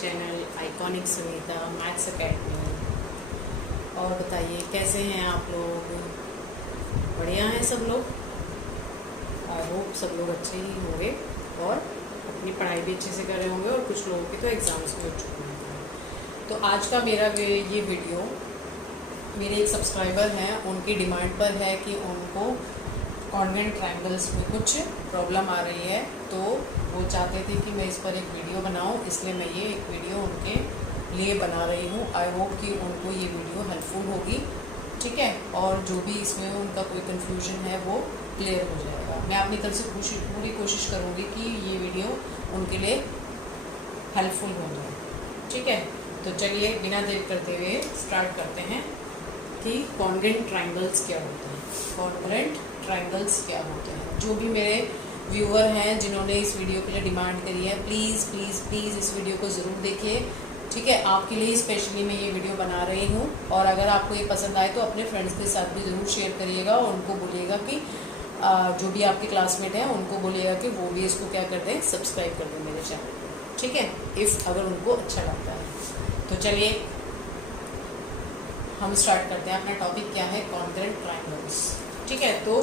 Channel iconic Sunita maths academy. और बताइए कैसे हैं आप लोग? बढ़िया हैं सब लोग? आई होप सब लोग अच्छे ही होंगे और अपनी पढ़ाई भी अच्छे से कर रहे होंगे और कुछ लोगों के तो एग्ज़ाम्स भी हो चुके होंगे। तो आज का मेरा ये वीडियो मेरे एक सब्सक्राइबर हैं, उनकी डिमांड पर है कि उनको कॉन्वेंट ट्रायंगल्स में कुछ प्रॉब्लम आ रही है, तो वो चाहते थे कि मैं इस पर एक वीडियो बनाऊं, इसलिए मैं ये एक वीडियो उनके लिए बना रही हूं। आई होप कि उनको ये वीडियो हेल्पफुल होगी, ठीक है। और जो भी इसमें उनका कोई कन्फ्यूजन है वो क्लियर हो जाएगा। मैं अपनी तरफ से पूरी कोशिश करूँगी कि ये वीडियो उनके लिए हेल्पफुल हो जाए, ठीक है। तो चलिए बिना देर करते हुए स्टार्ट करते हैं कि कॉन्वेंट ट्रायंगल्स क्या होते हैं। कॉन्वेंट ट्रायंगल्स क्या होते हैं? जो भी मेरे व्यूअर हैं जिन्होंने इस वीडियो के लिए डिमांड करी है, प्लीज़ प्लीज़ प्लीज़ इस वीडियो को ज़रूर देखिए, ठीक है। आपके लिए स्पेशली मैं ये वीडियो बना रही हूँ। और अगर आपको ये पसंद आए तो अपने फ्रेंड्स के साथ भी ज़रूर शेयर करिएगा और उनको बोलिएगा कि जो भी आपके क्लासमेट हैं उनको बोलिएगा कि वो भी इसको क्या कर दें, सब्सक्राइब कर दें मेरे चैनल को, ठीक है, इफ़ अगर उनको अच्छा लगता है। तो चलिए हम स्टार्ट करते हैं। अपना टॉपिक क्या है? कॉन्ग्रुएंट ट्रायंगल्स, ठीक है। तो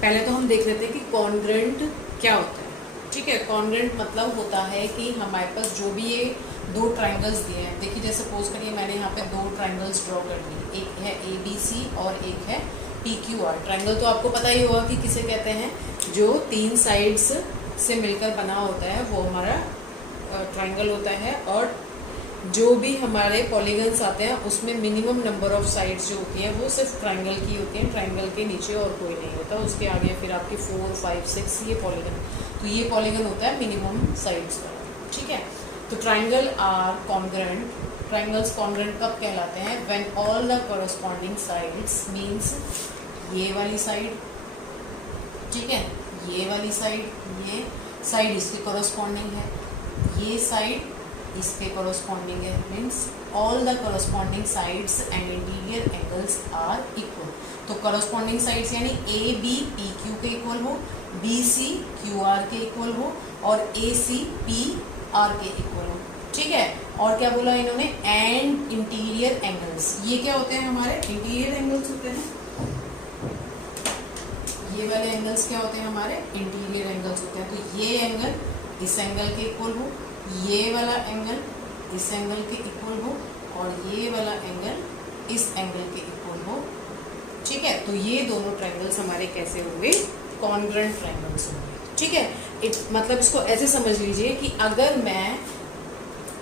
पहले तो हम देख लेते हैं कि कॉन्ग्रुएंट क्या होता है, ठीक है। कॉन्ग्रुएंट मतलब होता है कि हमारे पास जो भी ये दो ट्रायंगल्स दिए हैं, देखिए जैसे सपोज करिए मैंने यहाँ पे दो ट्रायंगल्स ड्रॉ कर दिए, एक है ABC और एक है PQR। ट्रायंगल तो आपको पता ही होगा कि किसे कहते हैं, जो तीन साइड्स से मिलकर बना होता है वो हमारा ट्रायंगल होता है। और जो भी हमारे पॉलीगन्स आते हैं उसमें मिनिमम नंबर ऑफ साइड्स जो होती हैं वो सिर्फ ट्रायंगल की होती हैं, ट्रायंगल के नीचे और कोई नहीं होता। उसके आगे फिर आपकी 4, 5, 6 ये पॉलीगन, तो ये पॉलीगन होता है मिनिमम साइड्स का, ठीक है। तो triangle are congruent. Triangles congruent कब कहलाते हैं? When all the corresponding sides means ये वाली साइड, ठीक है, ये वाली साइड, ये साइड इसके कॉरस्पॉन्डिंग है, ये साइड इसके कॉरस्पॉन्डिंग है, means all the corresponding sides and interior angles are equal. तो कॉरस्पॉन्डिंग साइड्स यानी AB PQ के इक्वल हो, BC QR के इक्वल हो और AC PR के इक्वल हो, ठीक है। और क्या बोला इन्होंने? And interior angles. ये क्या होते हैं? हमारे इंटीरियर एंगल्स होते हैं। ये वाले एंगल्स क्या होते हैं? हमारे इंटीरियर एंगल्स होते हैं। तो ये एंगल इस एंगल के इक्वल हो, ये वाला एंगल इस एंगल के इक्वल हो और ये वाला एंगल इस एंगल के इक्वल हो, ठीक है। तो ये दोनों ट्रायंगल्स हमारे कैसे होंगे? कॉन्ग्रुएंट ट्रायंगल्स होंगे, ठीक है। मतलब इसको ऐसे समझ लीजिए कि अगर मैं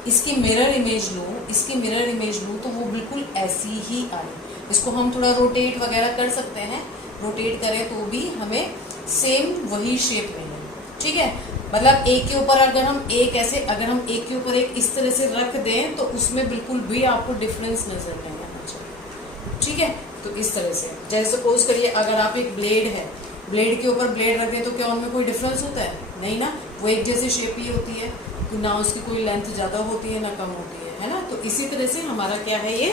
इसकी मिरर इमेज लूँ, इसकी मिरर इमेज लूँ तो वो बिल्कुल ऐसी ही आए। इसको हम थोड़ा रोटेट वगैरह कर सकते हैं, रोटेट करें तो भी हमें सेम वही शेप मिले, ठीक है। मतलब एक के ऊपर अगर हम एक ऐसे, अगर हम एक के ऊपर एक इस तरह से रख दें तो उसमें बिल्कुल भी आपको डिफरेंस नजर नहीं आना चाहिए, ठीक है। तो इस तरह से जैसे सपोज करिए अगर आप एक ब्लेड है, ब्लेड के ऊपर ब्लेड रख दें तो क्या उनमें कोई डिफरेंस होता है? नहीं ना, वो एक जैसी शेप ही होती है, तो ना उसकी कोई लेंथ ज़्यादा होती है ना कम होती है ना। तो इसी तरह से हमारा क्या है, ये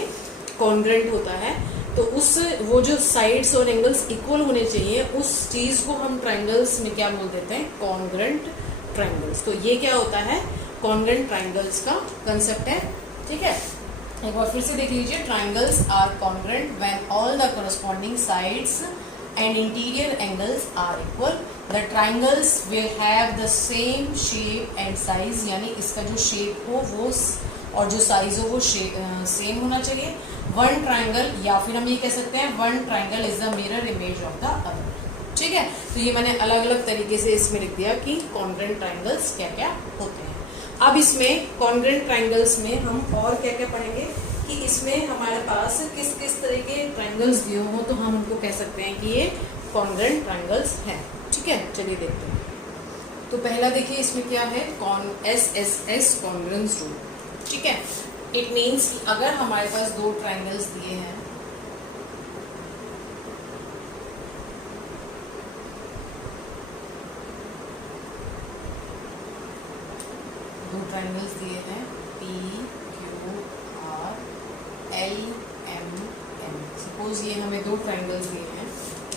कॉन्ग्रुएंट होता है। तो उस वो जो साइड्स और एंगल्स इक्वल होने चाहिए उस चीज़ को हम ट्रायंगल्स में क्या बोल देते हैं? Congruent triangles. तो ये क्या होता है? कॉन्ग्रुएंट ट्रायंगल्स का कंसेप्ट है, ठीक है। एक बार फिर से देख लीजिए, triangles are congruent when all the corresponding sides and interior angles are equal. The triangles will have the same shape and size, यानी इसका जो शेप हो वो और जो साइज हो वो सेम होना चाहिए। वन ट्रायंगल, या फिर हम ये कह सकते हैं one triangle is the mirror image of the other, ठीक है। तो ये मैंने अलग अलग तरीके से इसमें लिख दिया कि कॉन्ग्रुएंट ट्रायंगल्स क्या क्या होते हैं। अब इसमें कॉन्ग्रुएंट ट्रायंगल्स में हम और क्या क्या पढ़ेंगे कि इसमें हमारे पास किस किस तरह के ट्रायंगल्स दिए हो तो हम उनको कह सकते हैं कि ये कॉन्ग्रुएंट ट्रायंगल्स हैं, ठीक है। चलिए देखते हैं। तो पहला देखिए इसमें क्या है, SSS कॉन्ग्रुएंस रूल, ठीक है। इट मीन्स अगर हमारे पास दो ट्रायंगल्स दिए हैं, दो ट्रायंगल्स दिए हैं PQR LMN। सपोज ये हमें दो ट्रायंगल्स दिए हैं,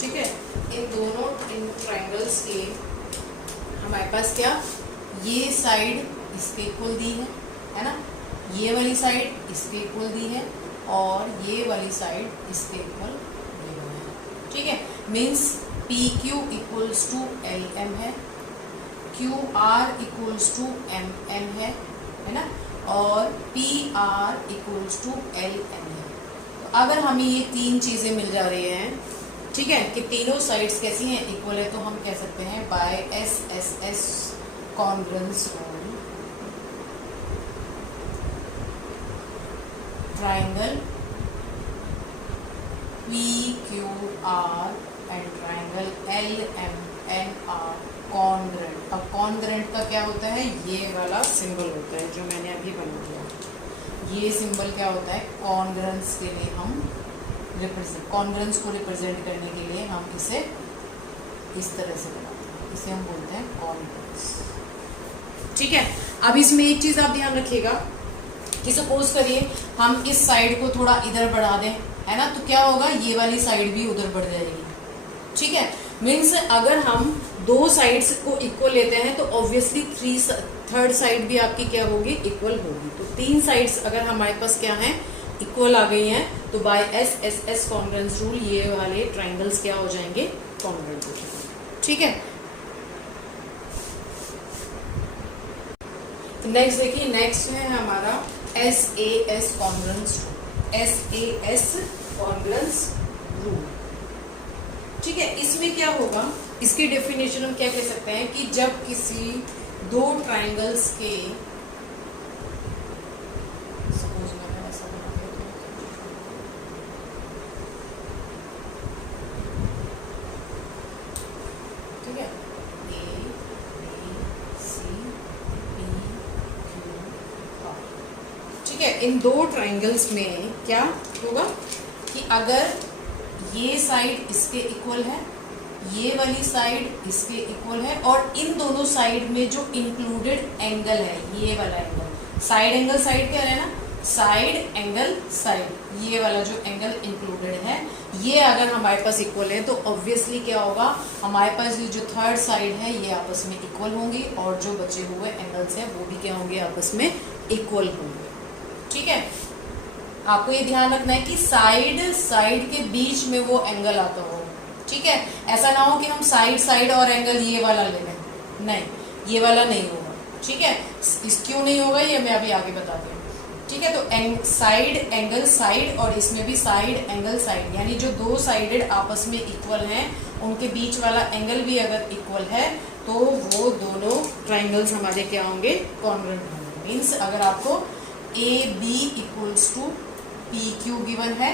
ठीक है। इन ट्रायंगल्स के हमारे पास क्या, ये साइड इसके इक्वल दी है ना, ये वाली साइड इसके इक्वल दी है और ये वाली साइड इसके इक्वल दी है, ठीक है। Means P Q equals to L M है, Q R equals to M N है ना, और P R equals to L N है। तो अगर हमें ये तीन चीजें मिल जा रही हैं, ठीक है, कि तीनों साइड्स कैसी हैं, इक्वल है, तो हम कह सकते हैं by S S S congruence rule triangle P Q R and triangle L M N are congruent. अब कॉन्ग्रुएंट का क्या होता है, ये वाला सिंबल होता है जो मैंने अभी बना दिया। ये सिंबल क्या होता है, कॉन्ग्रुएंस के लिए हम कॉन्ग्रुएंस को रिप्रेजेंट करने के लिए हम इसे इस तरह से बनाते हैं, इसे हम बोलते हैं कॉन्ग्रुएंस, ठीक है। अब इसमें एक चीज आप ध्यान रखिएगा कि सपोज करिए हम इस साइड को थोड़ा इधर बढ़ा दें, है ना, तो क्या होगा, ये वाली साइड भी उधर बढ़ जाएगी, ठीक है। मीन्स अगर हम दो साइड्स को इक्वल लेते हैं तो ऑब्वियसली थर्ड साइड भी आपकी क्या होगी, इक्वल होगी। तो तीन साइड्स अगर हमारे पास क्या है, इक्वल आ गई हैं, तो by S S S congruence rule ये वाले ट्राइंगल्स क्या हो जाएंगे, कॉन्ग्रुएंट हो जाएंगे, ठीक है। नेक्स्ट देखिए, नेक्स्ट है हमारा S A S congruence rule, S A S congruence rule, ठीक है। इसमें क्या होगा, इसकी डेफिनेशन हम क्या कह सकते हैं कि जब किसी दो ट्राइंगल्स के, सपोज मैंने ऐसा बना दिया, ठीक है, A B C P Q R, ठीक है। इन दो ट्राइंगल्स में क्या होगा कि अगर ये साइड इसके इक्वल है, ये वाली साइड इसके इक्वल है, और इन दोनों साइड में जो इंक्लूडेड एंगल है, ये वाला एंगल, साइड एंगल साइड कह रहे हैं ना, साइड एंगल साइड, ये वाला जो एंगल इंक्लूडेड है, ये अगर हमारे पास इक्वल है तो ऑब्वियसली क्या होगा, हमारे पास ये जो थर्ड साइड है ये आपस में इक्वल होंगी, और जो बचे हुए एंगल्स हैं वो भी क्या होंगे, आपस में इक्वल होंगे, ठीक है। आपको ये ध्यान रखना है कि साइड के बीच में वो एंगल आता हो, ठीक है। ऐसा ना हो कि हम साइड और एंगल ये वाला ले लें, नहीं, ये वाला नहीं होगा, ठीक है। इस क्यों नहीं होगा ये मैं अभी आगे बताती हूँ, ठीक है। तो साइड एंगल साइड, और इसमें भी साइड एंगल साइड, यानी जो दो साइडेड आपस में इक्वल हैं, उनके बीच वाला एंगल भी अगर इक्वल है तो वो दोनों ट्राइंगल्स हमारे क्या होंगे, कॉन्ग्रुएंट होंगे। मीन्स अगर आपको A B equals to P Q given है,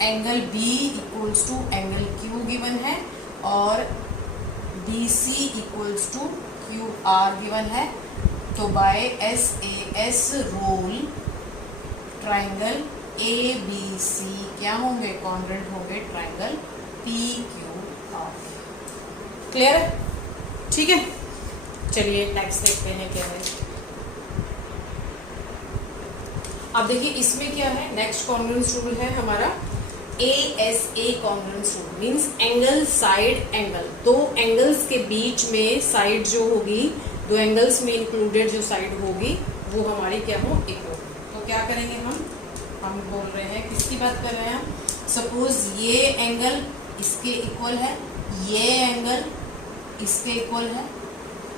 angle B equals to angle Q given है, और B C equals to Q R given है, तो by S A S rule triangle A B C क्या होंगे, congruent होंगे triangle P Q R. Clear है, ठीक है। चलिए नेक्स्ट देखते हैं क्या है। अब देखिए इसमें क्या है, नेक्स्ट कॉन्ग्रुएंस रूल है हमारा ए एस ए congruence rule, means angle side angle, दो एंगल्स के बीच में साइड जो होगी, दो एंगल्स में इंक्लूडेड जो साइड होगी वो हमारी क्या हो, इक्वल। तो क्या करेंगे हम बोल रहे हैं, किसकी बात कर रहे हैं हम, सपोज ये एंगल इसके इक्वल है, ये एंगल इसके इक्वल है,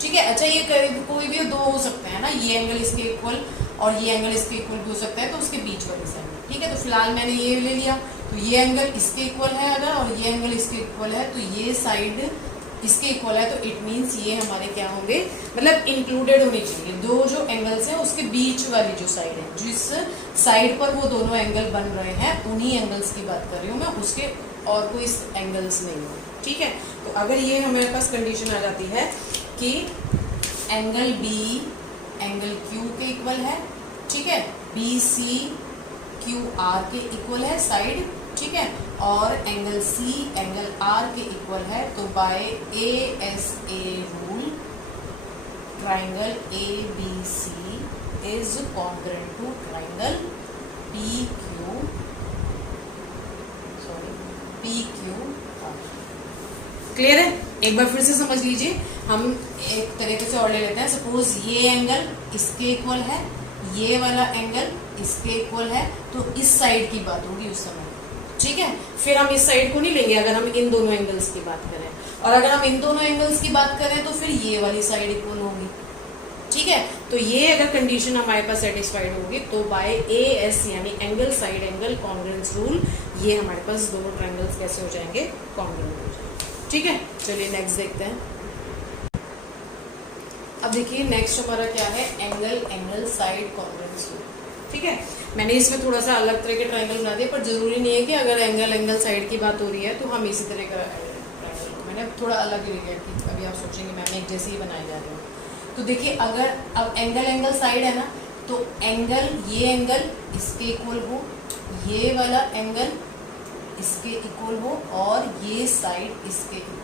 ठीक है। अच्छा, ये कोई भी दो हो सकते हैं ना, ये एंगल इसके इक्वल और ये एंगल इसके इक्वल भी हो सकता है, तो उसके बीच वाली साइड, ठीक है। तो फिलहाल मैंने ये ले लिया, तो ये एंगल इसके इक्वल है अगर, और ये एंगल इसके इक्वल है, तो ये साइड इसके इक्वल है, तो इट मीन्स ये हमारे क्या होंगे, मतलब इंक्लूडेड होनी चाहिए। दो जो एंगल्स हैं उसके बीच वाली जो साइड है, जिस साइड पर वो दोनों एंगल बन रहे हैं, उन्हीं एंगल्स की बात कर रही हूँ मैं, उसके और कोई एंगल्स नहीं हो, ठीक है। तो अगर ये हमारे पास कंडीशन आ जाती है कि एंगल बी एंगल क्यू के इक्वल है, ठीक है, बी सी क्यू आर के इक्वल है साइड, ठीक है, और एंगल सी एंगल आर के इक्वल है, तो by A S A rule triangle A B C is congruent to triangle P Q R. Clear है, एक बार फिर से समझ लीजिए, हम एक तरीके से और ले लेते हैं। सपोज ये एंगल इसके इक्वल है, ये वाला एंगल इसके इक्वल है, तो इस साइड की बात होगी उस समय, ठीक है। फिर हम इस साइड को नहीं लेंगे अगर हम इन दोनों एंगल्स की बात करें, और अगर हम इन दोनों एंगल्स की बात करें तो फिर ये वाली साइड इक्वल होगी, ठीक है। तो ये अगर कंडीशन हमारे पास सेटिस्फाइड होगी तो बाय AS यानी angle side angle congruence rule ये हमारे पास दोनों ट्रायंगल्स कैसे हो जाएंगे, कॉन्ग्रुएंट हो जाएंगे, ठीक है। चलिए नेक्स्ट देखते हैं। अब देखिए नेक्स्ट हमारा क्या है, एंगल साइड कॉन्ग्रुएंस रूल, ठीक है। मैंने इसमें थोड़ा सा अलग तरह के ट्रायंगल बना दिए, पर जरूरी नहीं है कि अगर एंगल साइड की बात हो रही है तो हम इसी तरह का ट्रायंगल, मैंने थोड़ा अलग ही लिखा है, अभी आप सोचेंगे मैंने एक जैसे ही बनाई जा रही हूँ। तो देखिए अगर अब एंगल साइड है ना, तो ये एंगल इसके इक्वल हो, ये वाला एंगल इसके इक्वल हो, और ये साइड इसके इक्वल,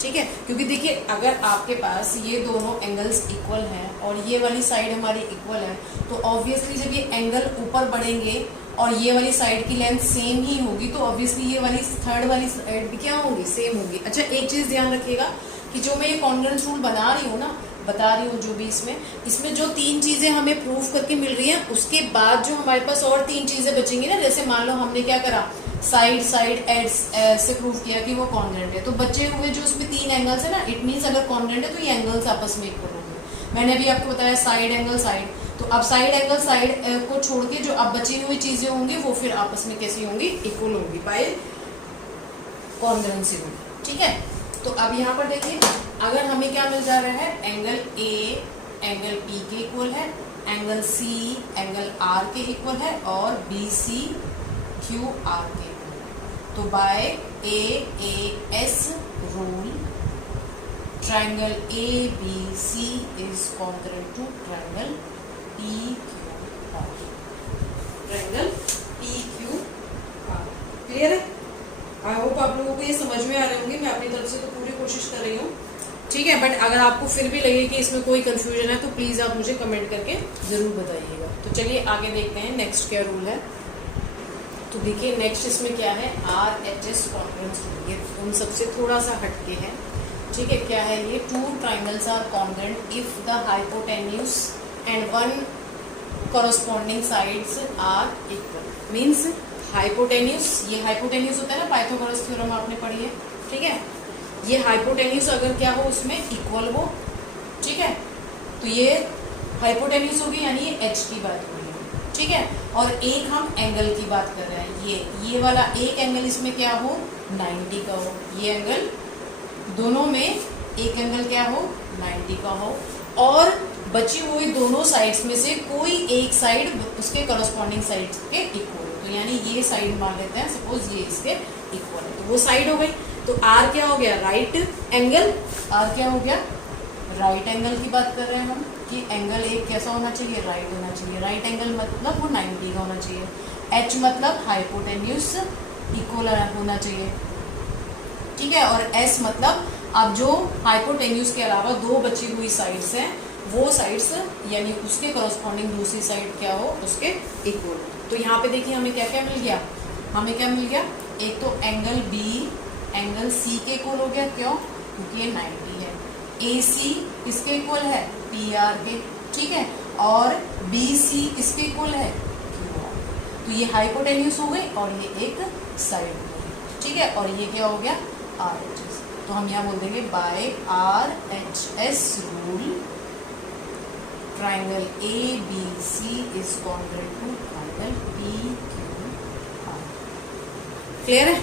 ठीक है। क्योंकि देखिए अगर आपके पास ये दोनों एंगल्स इक्वल हैं और ये वाली साइड हमारी इक्वल है, तो ऑब्वियसली जब ये एंगल ऊपर बढ़ेंगे और ये वाली साइड की लेंथ सेम ही होगी, तो ऑब्वियसली ये वाली थर्ड वाली साइड भी क्या होगी, सेम होगी। अच्छा एक चीज ध्यान रखिएगा कि जो मैं ये कॉन्ग्रुएंस रूल बना रही हूँ ना, बता रही हूँ जो भी इसमें जो 3 चीजें हमें प्रूफ करके मिल रही हैं, उसके बाद जो हमारे पास और 3 चीजें बचेंगी ना, जैसे मान लो हमने क्या करा, साइड एड्स से प्रूफ किया कि वो कॉन्ग्रुएंट है, तो बचे हुए जो उसमें 3 एंगल्स है ना, इट मीन्स अगर कॉन्ग्रुएंट है तो ये एंगल्स आपस में इक्वल होंगे। मैंने अभी आपको बताया साइड एंगल साइड, तो अब साइड एंगल साइड को छोड़ के जो अब बची हुई चीजें होंगी वो फिर आपस में कैसी होंगी, इक्वल होंगी बाय कॉन्ग्रुएंसी रूल, ठीक है। तो अब यहाँ पर देखिए अगर हमें क्या मिल जा रहा है, एंगल A एंगल P के इक्वल है, एंगल C एंगल R के इक्वल है, और BC QR के इक्वल है, तो by AAS rule triangle ABC is congruent to triangle PQR, triangle PQR। Clear है? आई होप आप लोगों को ये समझ में आ रहे होंगे, मैं अपनी तरफ से तो पूरी कोशिश कर रही हूँ, ठीक है। बट अगर आपको फिर भी लगे कि इसमें कोई कंफ्यूजन है तो प्लीज आप मुझे कमेंट करके जरूर बताइएगा। तो चलिए आगे देखते हैं नेक्स्ट क्या रूल है। तो देखिए नेक्स्ट इसमें क्या है, RHS कॉन्ग्रुएंस रूल, ये उन सबसे थोड़ा सा हटके है, ठीक है। क्या है ये, 2 triangles are congruent if the hypotenuse and 1 corresponding sides are equal, means hypotenuse, ये हाइपोटेन्यूज होता है ना, पाइथागोरस थ्योरम आपने पढ़ी है, ठीक है। ये हाइपोटेन्यूज अगर क्या हो उसमें इक्वल हो, ठीक है, तो ये हाइपोटेन्यूज होगी यानी ये H की बात हो रही है, ठीक है। और एक हम एंगल की बात कर रहे हैं, ये वाला एक एंगल इसमें क्या हो, 90 का हो, ये एंगल दोनों में एक एंगल क्या हो, 90 का हो, और बची हुई दोनों साइड्स में से कोई एक साइड उसके करस्पॉन्डिंग साइड्स के इक्वल हो, तो यानी ये साइड मान लेते हैं, सपोज ये इसके इक्वल है, तो वो साइड हो गई। तो R क्या हो गया, राइट एंगल, R क्या हो गया, राइट एंगल की बात कर रहे हैं हम कि एंगल एक कैसा होना चाहिए, राइट होना चाहिए, राइट एंगल मतलब वो 90 का होना चाहिए, H मतलब हाइपोटेन्यूज इक्वल होना चाहिए, ठीक है, और S मतलब अब जो हाइपोटेन्यूज के अलावा 2 बची हुई साइड्स हैं वो साइड्स यानी उसके करस्पॉन्डिंग दूसरी साइड क्या हो, उसके इक्वल। तो यहाँ पे देखिए हमें क्या क्या मिल गया, हमें क्या मिल गया, एक तो एंगल B एंगल C के इक्वल हो गया, क्यों, क्योंकि ये 90 है, AC किसके इक्वल है, PR के, ठीक है, और BC किसके इक्वल है, QR। तो ये हाइपोटेन्यूज हो गई और ये एक साइड हो गई, ठीक है, और ये क्या हो गया, RHS। तो हम यहाँ बोल देंगे by RHS rule triangle ABC is congruent to triangle PQR। Clear है?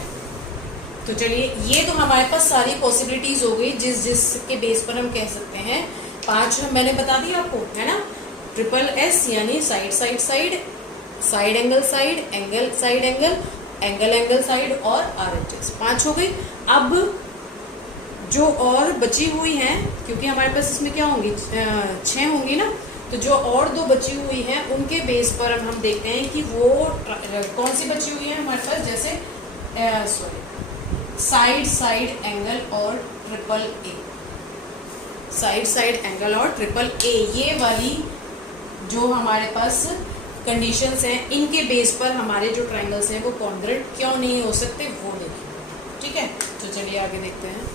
तो चलिए ये तो हमारे पास सारी पॉसिबिलिटीज हो गई जिसके बेस पर हम कह सकते हैं 5 मैंने बता दिया आपको, है ना, ट्रिपल S यानी side side side, side angle side, angle side angle, angle angle side और RHS, 5 हो गई। अब जो और बची हुई हैं, क्योंकि हमारे पास इसमें क्या होंगी, 6 होंगी ना, तो जो और 2 बची हुई हैं उनके बेस पर हम देखते हैं कि वो कौन सी बची हुई है हमारे पास, जैसे साइड साइड एंगल और triple A, side side angle और ट्रिपल A, ये वाली जो हमारे पास कंडीशंस हैं इनके बेस पर हमारे जो ट्रायंगल्स हैं वो कॉन्ग्रुएंट क्यों नहीं हो सकते वो देखेंगे, ठीक है। तो चलिए आगे देखते हैं।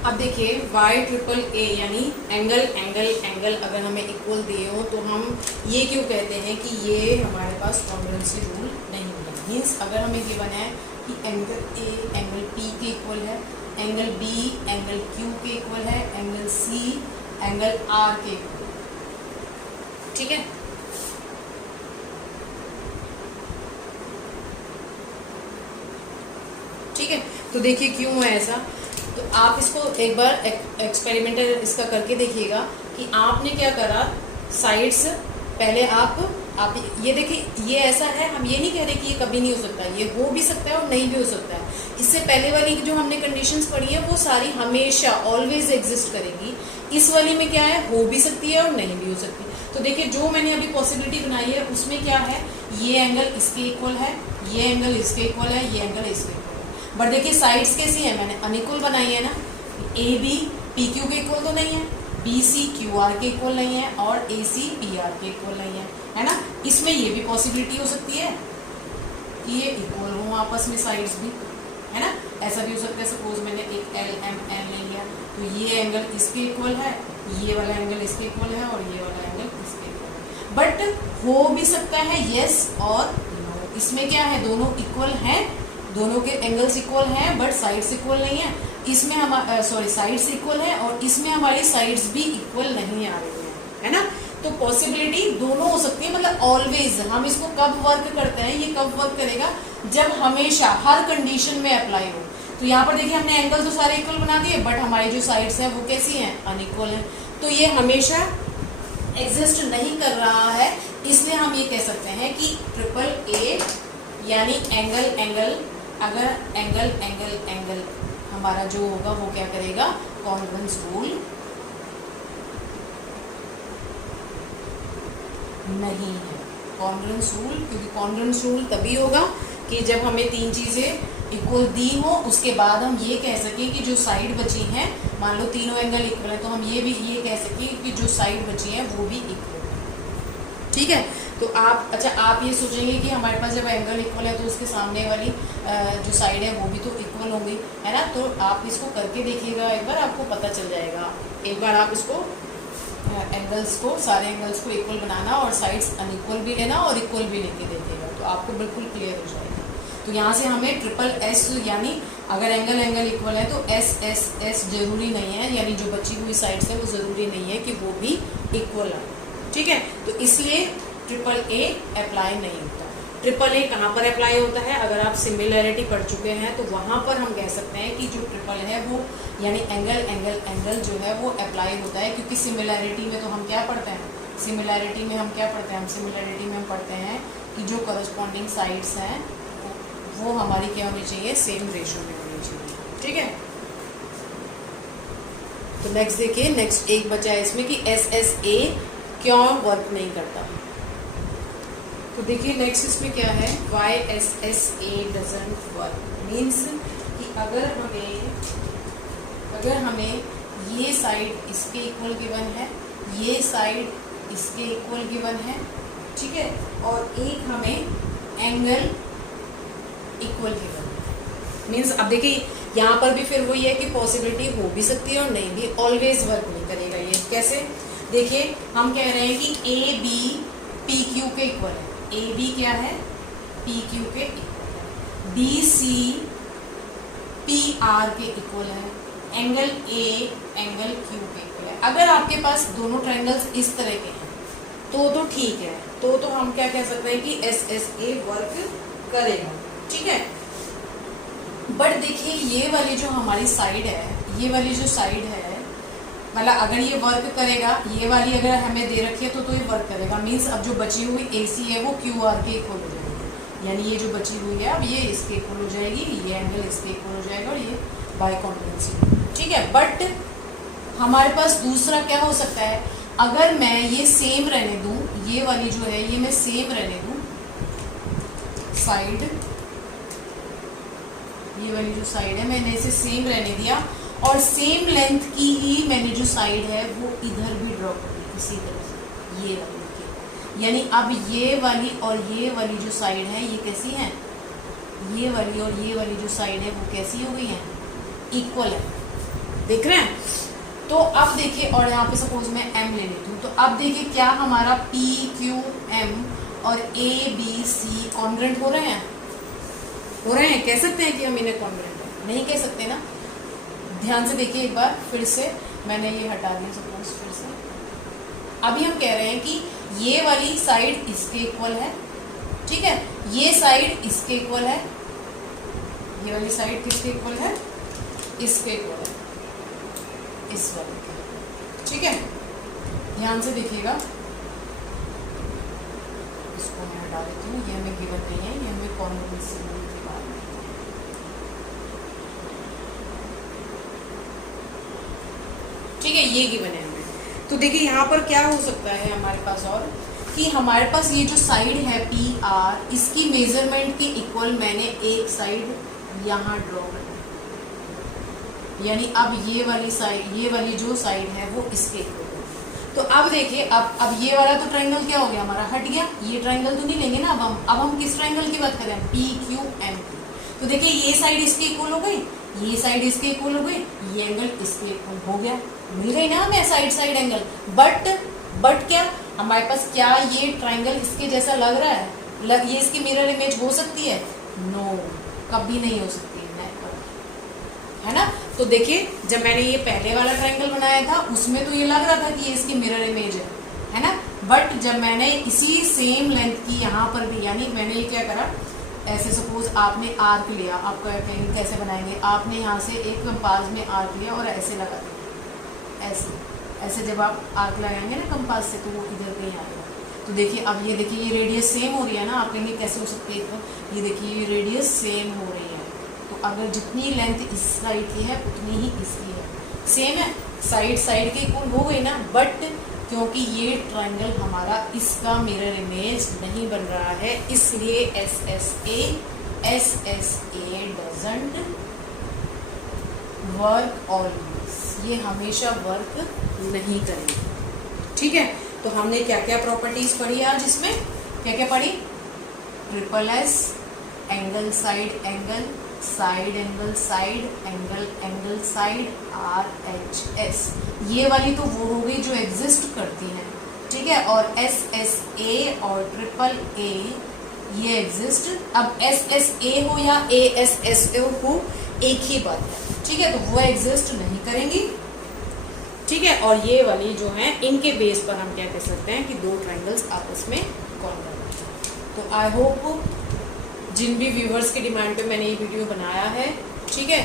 अब देखिए वाई ट्रिपल ए यानी एंगल एंगल एंगल अगर हमें इक्वल दिए हो तो हम ये क्यों कहते हैं कि ये हमारे पास कॉन्ग्रुएंसी रूल नहीं है। मीन्स अगर हमें गिवन है कि एंगल ए एंगल पी के इक्वल है, एंगल बी एंगल क्यू के इक्वल है, एंगल सी एंगल आर के इक्वल, ठीक है। ठीक है, तो देखिए क्यों है ऐसा। तो आप इसको एक बार एक्सपेरिमेंटल इसका करके देखिएगा कि आपने क्या करा, साइड्स पहले आप ये देखिए ये ऐसा है, हम ये नहीं कह रहे कि ये कभी नहीं हो सकता, ये हो भी सकता है और नहीं भी हो सकता है। इससे पहले वाली जो हमने कंडीशंस पढ़ी है वो सारी हमेशा ऑलवेज एग्जिस्ट करेगी। इस वाली में क्या है, हो भी सकती है और नहीं भी हो सकती। तो देखिए जो मैंने अभी पॉसिबिलिटी बनाई है उसमें क्या है, ये एंगल इसके इक्वल है, ये एंगल इसके इक्वल है, ये एंगल इसके इक्वल है। बट देखिए साइड्स कैसी है, मैंने अनइक्वल बनाई है ना। ए बी पी क्यू के इक्वल तो नहीं है, बी सी क्यू आर के इक्वल नहीं है और ए सी पी आर के इक्वल नहीं है ना। इसमें ये भी पॉसिबिलिटी हो सकती है कि ये इक्वल हो आपस में साइड्स भी, है ना। ऐसा भी हो सकता है, सपोज मैंने एक एल एम एन ले लिया तो ये एंगल इसके इक्वल है, ये वाला एंगल इसके इक्वल है और ये वाला एंगल इसके इक्वल है। बट हो भी सकता है यस और नो। इसमें क्या है, दोनों इक्वल हैं, दोनों के एंगल्स इक्वल हैं बट साइड्स इक्वल नहीं है। इसमें हम साइड्स इक्वल है और इसमें हमारी साइड्स भी इक्वल नहीं आ रही है ना। तो पॉसिबिलिटी दोनों हो सकती है, मतलब ऑलवेज। हम इसको कब वर्क करते हैं, ये कब वर्क करेगा, जब हमेशा हर कंडीशन में अप्लाई हो। तो यहाँ पर देखिए हमने एंगल तो सारे इक्वल बना दिए बट हमारी जो साइड्स हैं वो कैसी हैं, अनइक्वल हैं। तो ये हमेशा एग्जिस्ट नहीं कर रहा है, इसलिए हम ये कह सकते हैं कि ट्रिपल ए यानी एंगल एंगल, अगर एंगल एंगल एंगल हमारा जो होगा वो क्या करेगा, कॉन्ग्रुएंस रूल नहीं है। कॉन्ग्रुएंस रूल, क्योंकि कॉन्ग्रुएंस रूल तभी होगा कि जब हमें तीन चीजें इक्वल दी हो, उसके बाद हम ये कह सकें कि जो साइड बची हैं, मान लो तीनों एंगल इक्वल है तो हम ये भी ये कह सकें कि जो साइड बची है वो भी इक्वल है। ठीक है, तो आप आप ये सोचेंगे कि हमारे पास जब एंगल इक्वल है तो उसके सामने वाली जो साइड है वो भी तो इक्वल होंगी, है ना। तो आप इसको करके देखिएगा एक बार, आपको पता चल जाएगा। एक बार आप इसको एंगल्स को, सारे एंगल्स को इक्वल बनाना और साइड्स अनइक्वल भी लेना और इक्वल भी लेके देखिएगा तो आपको बिल्कुल क्लियर हो जाएगा। तो यहाँ से हमें ट्रिपल एस, यानी अगर एंगल एंगल इक्वल है तो एस एस एस जरूरी नहीं है, यानी जो बची हुई साइड्स है वो ज़रूरी नहीं है कि वो भी इक्वल है। ठीक है, तो इसलिए ट्रिपल ए अप्लाई नहीं होता। ट्रिपल ए कहाँ पर अप्लाई होता है, अगर आप सिमिलैरिटी पढ़ चुके हैं तो वहाँ पर हम कह सकते हैं कि जो ट्रिपल है वो यानी एंगल एंगल एंगल जो है वो अप्लाई होता है। क्योंकि सिमिलैरिटी में तो हम क्या पढ़ते हैं, सिमिलैरिटी में हम क्या पढ़ते हैं, हम सिमिलैरिटी में हम पढ़ते हैं कि जो करस्पॉन्डिंग साइड्स हैं वो हमारी क्या होनी चाहिए, सेम रेशो में होनी चाहिए। ठीक है, तो नेक्स्ट देखिए, नेक्स्ट एक बचा है इसमें कि एस एस ए क्यों वर्क नहीं करता। तो देखिए नेक्स्ट इसमें क्या है, why S S A doesn't work. Means कि अगर हमें ये साइड इसके इक्वल गिवन है, ये साइड इसके इक्वल गिवन है, ठीक है, और एक हमें एंगल इक्वल गिवन है। मीन्स अब देखिए यहाँ पर भी फिर वही है कि पॉसिबिलिटी हो भी सकती है और नहीं भी, ऑलवेज वर्क नहीं करेगा ये। कैसे, देखिए हम कह रहे हैं कि ए बी पी क्यू के इक्वल है। ए बी क्या है, पी क्यू के इक्वल है। बी सी पी आर के इक्वल है। एंगल ए एंगल क्यू के इक्वल है। अगर आपके पास दोनों ट्रायंगल्स इस तरह के हैं तो ठीक है, तो हम क्या कह सकते हैं कि एस एस ए वर्क करेगा। ठीक है, बट देखिए ये वाली जो हमारी साइड है, ये वाली जो साइड है, मतलब अगर ये वर्क करेगा, ये वाली अगर हमें दे रखी है तो ये वर्क करेगा। मीन्स अब जो बची हुई ए सी है वो क्यू आर के इक्वल हो जाएगी, यानी ये जो बची हुई है अब ये इसके इक्वल हो जाएगी, ये एंगल इसके इक्वल हो जाएगा और ये बाय कॉन्ग्रुएंसी। ठीक है, बट हमारे पास दूसरा क्या हो सकता है, अगर मैं ये सेम रहने दूं, ये वाली जो है ये मैं सेम रहने दूं साइड, ये वाली जो साइड है मैंने इसे सेम रहने दिया और सेम लेंथ की ही मैंने जो साइड है वो इधर भी ड्रॉ कर दी इसी तरह से, ये वाली। यानी अब ये वाली और ये वाली जो साइड है ये कैसी है, ये वाली और ये वाली जो साइड है वो कैसी हो गई है, इक्वल है। देख रहे हैं। तो अब देखिए, और यहाँ पे सपोज मैं m ले लेती हूँ, तो अब देखिए क्या हमारा p q m और a b c कॉन्ग्रुएंट हो रहे हैं, हो रहे हैं। कह सकते हैं कि हम इन्हें कॉन्ग्रुएंट है? नहीं कह सकते ना। ध्यान से देखिए एक बार फिर से, मैंने ये हटा दिया सपोज फिर से। अभी हम कह रहे हैं कि ये वाली साइड इसके इक्वल है, ठीक है, ये साइड इसके इक्वल है, ये वाली साइड किसके इक्वल है, इसके इक्वल है, इस वाले के, ठीक है। ध्यान से देखिएगा, इसको मैं हटा देती हूँ, ये हमें गिवन नहीं है, ये हमें कॉन्वेंशन की बात है। ठीक है, ये गिवन है हमें। तो देखिए यहाँ पर क्या हो सकता है हमारे पास, और कि हमारे पास ये जो साइड है पी आर, इसकी मेजरमेंट के इक्वल मैंने एक साइड यहाँ ड्रॉ कर, यानी अब ये वाली साइड, ये वाली जो साइड है वो इसके इक्वल है। तो अब देखिए, अब ये वाला तो ट्रायंगल क्या हो गया हमारा, हट गया। ये ट्रायंगल तो नहीं लेंगे ना अब हम किस ट्रायंगल की बात करें, पी क्यू एम की। तो देखिए ये साइड इसके इक्वल हो गई, ये साइड इसके इक्वल हो गई, ये एंगल इसके इक्वल हो गया, मिल गई ना हमें साइड साइड एंगल। बट क्या हमारे पास, क्या ये ट्रायंगल इसके जैसा लग रहा है, ये इसकी मिरर इमेज हो सकती है? नो, कभी नहीं हो सकती है ना। तो देखिए जब मैंने ये पहले वाला ट्रायंगल बनाया था उसमें तो ये लग रहा था कि ये इसकी मिरर इमेज है ना। बट जब मैंने इसी सेम लेंथ की यहाँ पर भी, यानी मैंने ये क्या करा, ऐसे सपोज आपने आर्क लिया, आप कहेंगे कैसे बनाएंगे, आपने यहाँ से एक कंपास में आर्क लिया और ऐसे लगा दिया, ऐसे जब आप आर्क लगाएंगे ना कंपास से तो वो इधर कहीं आएगा। तो देखिए अब ये देखिए ये रेडियस सेम हो रही है ना, आप कहेंगे कैसे हो सकती है, तो ये देखिए ये रेडियस सेम हो रही है। तो अगर जितनी लेंथ इस साइड की है उतनी ही इसकी है, सेम है, साइड के इक्वल हो गई ना। बट क्योंकि ये ट्रायंगल हमारा इसका मिरर इमेज नहीं बन रहा है, इसलिए S S A doesn't work always, ये हमेशा वर्क नहीं करेंगे, ठीक है। तो हमने क्या क्या प्रॉपर्टीज पढ़ी आज इसमें, क्या क्या पढ़ी, triple S, angle side angle, side angle side, angle angle side, R H S, ये वाली तो वो हो गई जो एग्जिस्ट करती है, ठीक है। और एस एस ए और ट्रिपल ए ये एग्जिस्ट, अब एस एस ए हो या ए एस एस ए हो एक ही बात है, ठीक है। तो वो एग्जिस्ट नहीं करेंगी, ठीक है। और ये वाली जो है इनके बेस पर हम क्या कह सकते हैं कि दो ट्रायंगल्स आपस में कॉन्ग्रुएंट हैं। तो आई होप जिन भी व्यूवर्स की डिमांड पे मैंने ये वीडियो बनाया है, ठीक है,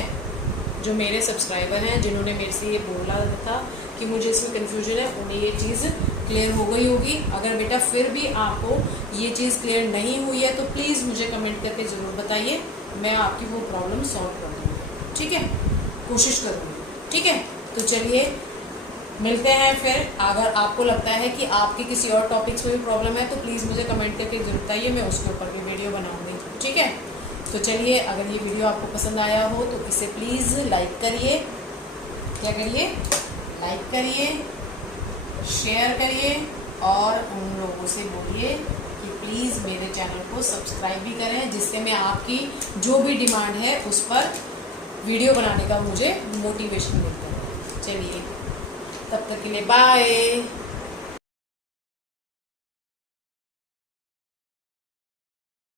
जो मेरे सब्सक्राइबर हैं जिन्होंने मेरे से ये बोला था कि मुझे इसमें कन्फ्यूजन है, उन्हें ये चीज़ क्लियर हो गई होगी। अगर बेटा फिर भी आपको ये चीज़ क्लियर नहीं हुई है तो प्लीज़ मुझे कमेंट करके ज़रूर बताइए, मैं आपकी वो प्रॉब्लम सॉल्व कर दूँगी, ठीक है, कोशिश करूँगी, ठीक है। तो चलिए मिलते हैं फिर। अगर आपको लगता है कि आपके किसी और टॉपिक्स में भी प्रॉब्लम है तो प्लीज़ मुझे कमेंट करके जरूर बताइए, मैं उसके ऊपर भी वीडियो बनाऊंगी, ठीक है। तो चलिए, अगर ये वीडियो आपको पसंद आया हो तो इसे प्लीज़ लाइक करिए, क्या करिए, लाइक करिए, शेयर करिए और उन लोगों से बोलिए कि प्लीज़ मेरे चैनल को सब्सक्राइब भी करें, जिससे मैं आपकी जो भी डिमांड है उस पर वीडियो बनाने का मुझे मोटिवेशन मिलता है। चलिए तब तक के लिए बाय।